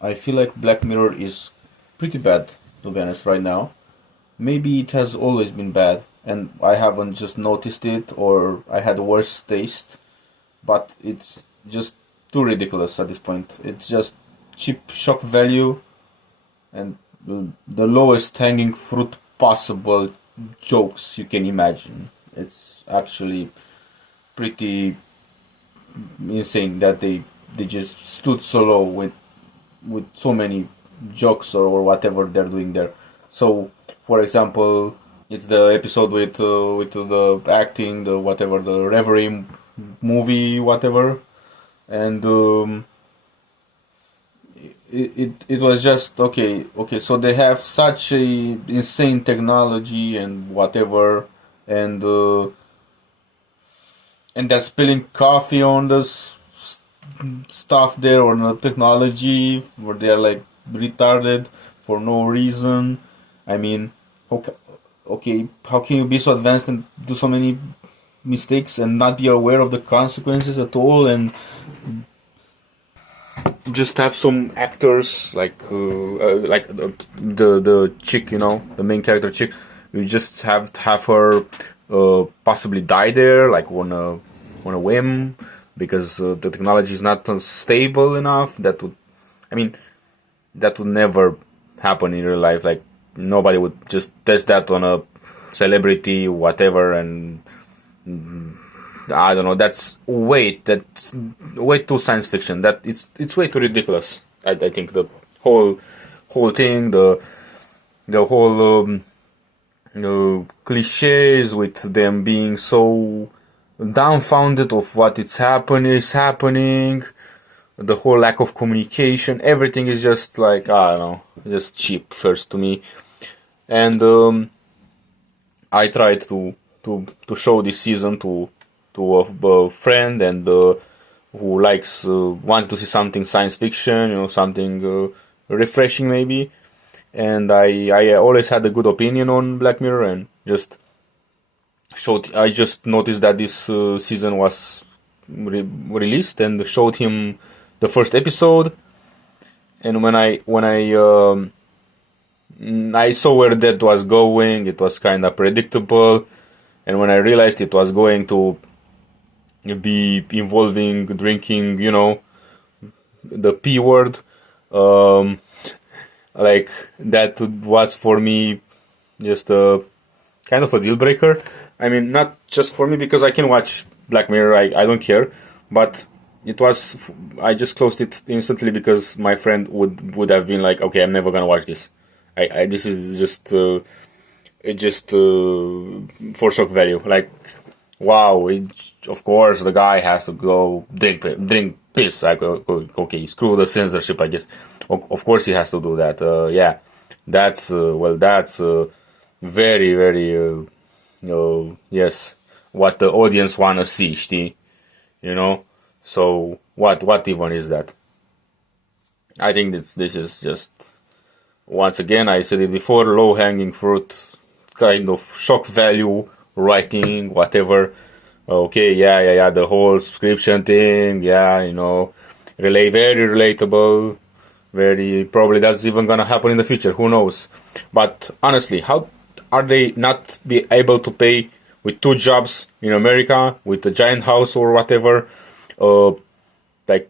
I feel like Black Mirror is pretty bad, to be honest, right now. Maybe it has always been bad, and I haven't just noticed it, or I had worse taste, but it's just too ridiculous at this point. It's just cheap shock value and the lowest hanging fruit possible jokes you can imagine. It's actually pretty insane that they just stood so low with so many jokes or whatever they're doing there. So, for example, it's the episode with the acting, the whatever, the Reverie movie, whatever, and it was just okay. So they have such a insane technology and whatever, and uh, and they're spilling coffee on stuff there or the technology where they're like retarded for no reason. I mean, okay, okay, how can you be so advanced and do so many mistakes and not be aware of the consequences at all, and just have some actors like the chick, the main character chick. You just have her possibly die there, like on a whim, because the technology is not stable enough. I mean, that would never happen in real life. Like nobody would just test that on a celebrity, whatever, and I don't know. That's way too science fiction. That it's way too ridiculous. I think the whole thing, the whole cliches with them being so dumbfounded of what is happening, the whole lack of communication, everything is just like I don't know, just cheap first to me. And I tried to show this season to a friend and who likes wanted to see something science fiction, something refreshing maybe. And I always had a good opinion on Black Mirror, and I just noticed that this season was released and showed him the first episode. And when I saw where that was going, it was kind of predictable. And when I realized it was going to be involving drinking, the P word, um, like that was for me just a kind of a deal breaker. I mean, not just for me because I can watch Black Mirror, I don't care, but it was I just closed it instantly because my friend would have been like, okay, I'm never gonna watch this. This is just for shock value. Like, wow, of course the guy has to go drink piss. Like, okay, screw the censorship, I guess. Of course he has to do that. Yeah, that's very very yes, what the audience wanna see, știi? So what even is that? I think this is just, once again, I said it before, low hanging fruit, kind of shock value writing, whatever. Okay, yeah, the whole subscription thing, yeah, very relatable, very probably that's even gonna happen in the future, who knows. But honestly, how are they not be able to pay with two jobs in America, with a giant house or whatever, like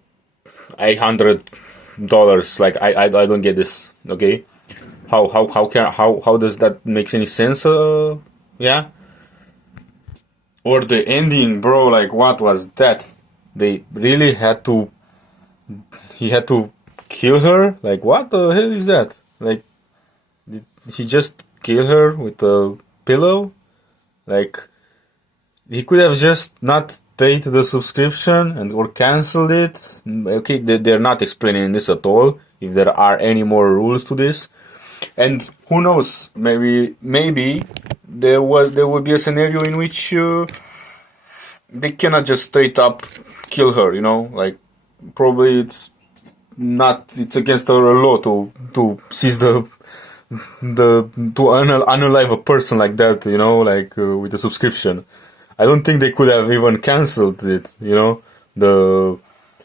$800? Like I don't get this. Okay, how does that make any sense? Yeah. Or the ending, bro. Like, what was that? They really had to. He had to kill her. Like, what the hell is that? Like, did he just kill her with a pillow? Like, he could have just not paid the subscription and or canceled it. Okay, they're not explaining this at all. If there are any more rules to this, and who knows, maybe there would be a scenario in which they cannot just straight up kill her. Like probably it's against our law to seize to unalive a person like that. Like with a subscription. I don't think they could have even cancelled it. The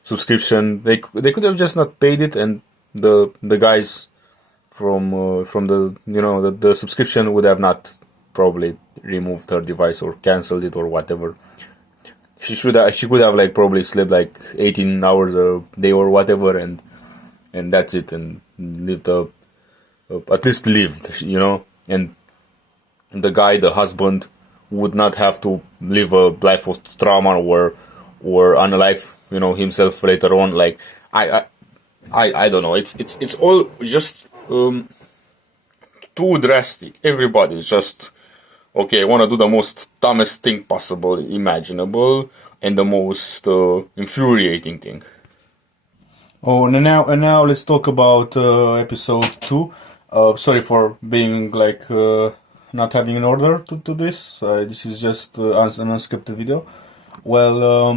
subscription. They could have just not paid it and the guys from the the subscription would have not probably removed her device or canceled it or whatever. She could have like probably slept like 18 hours a day or whatever, and that's it, and lived at least lived, and the guy, the husband, would not have to live a life of trauma or unalive himself later on. Like I don't know. It's all just too drastic. Everybody's just okay. I want to do the most dumbest thing possible, imaginable, and the most infuriating thing. Oh, and now let's talk about episode 2. Sorry for being like not having an order to this. This is just an unscripted video. Well,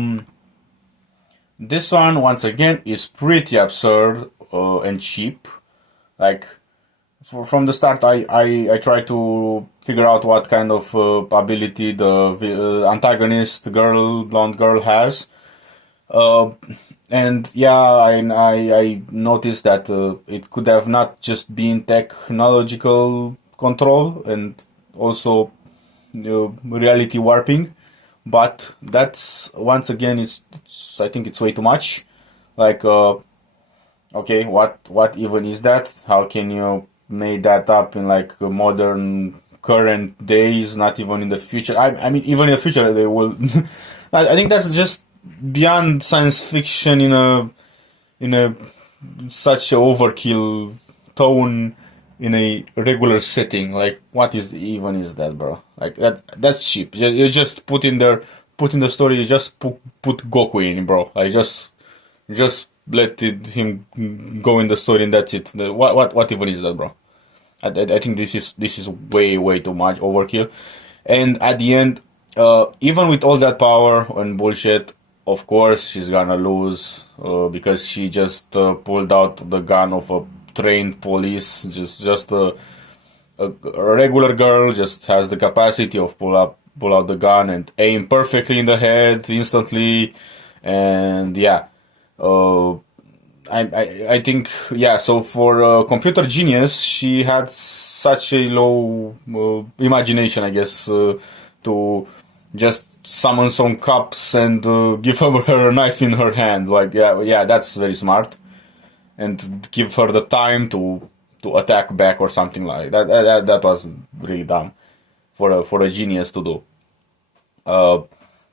this one once again is pretty absurd and cheap. Like from the start, I try to figure out what kind of ability the antagonist girl, blonde girl, has. Uh, and yeah, I noticed that it could have not just been technological control and also reality warping, but that's once again it's I think it's way too much. Like okay, what even is that? How can you make that up in like modern current days? Not even in the future. I mean, even in the future they will. I think that's just beyond science fiction in a such a overkill tone in a regular setting. Like, what is that, bro? Like that's cheap. You just put in the story. You just put Goku in, bro. Like just let him go in the story and that's it. What even is that, bro? I think this is way too much overkill. And at the end, even with all that power and bullshit, of course she's gonna lose because she just pulled out the gun of a trained police. Just a regular girl just has the capacity of pull out the gun and aim perfectly in the head instantly, and yeah. Uh, I think yeah. So for computer genius, she had such a low imagination, I guess, to just summon some cops and give her a knife in her hand. Like yeah, that's very smart, and give her the time to attack back or something like that. That was really dumb for a genius to do. Uh,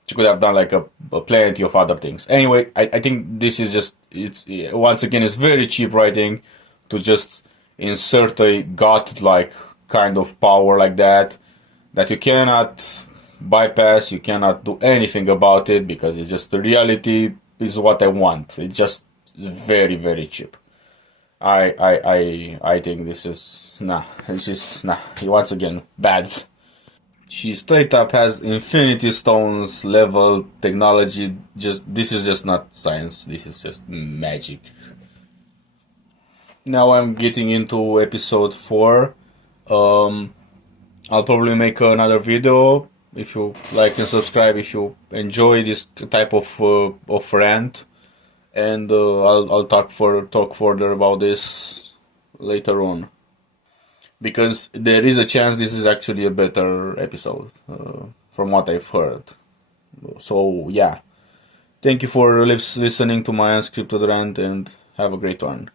she could have done like a plenty of other things. Anyway, I think this is just it's once again it's very cheap writing to just insert a god-like kind of power like that you cannot bypass. You cannot do anything about it because it's just the reality is what I want. It's just very cheap. I think this is nah. This is nah. Once again bad. She straight up has infinity stones level technology. Just this is just not science. This is just magic. Now I'm getting into episode 4. Um, I'll probably make another video. If you like and subscribe, if you enjoy this type of rant, and I'll talk further about this later on, because there is a chance this is actually a better episode from what I've heard. So yeah, thank you for listening to my unscripted rant and have a great one.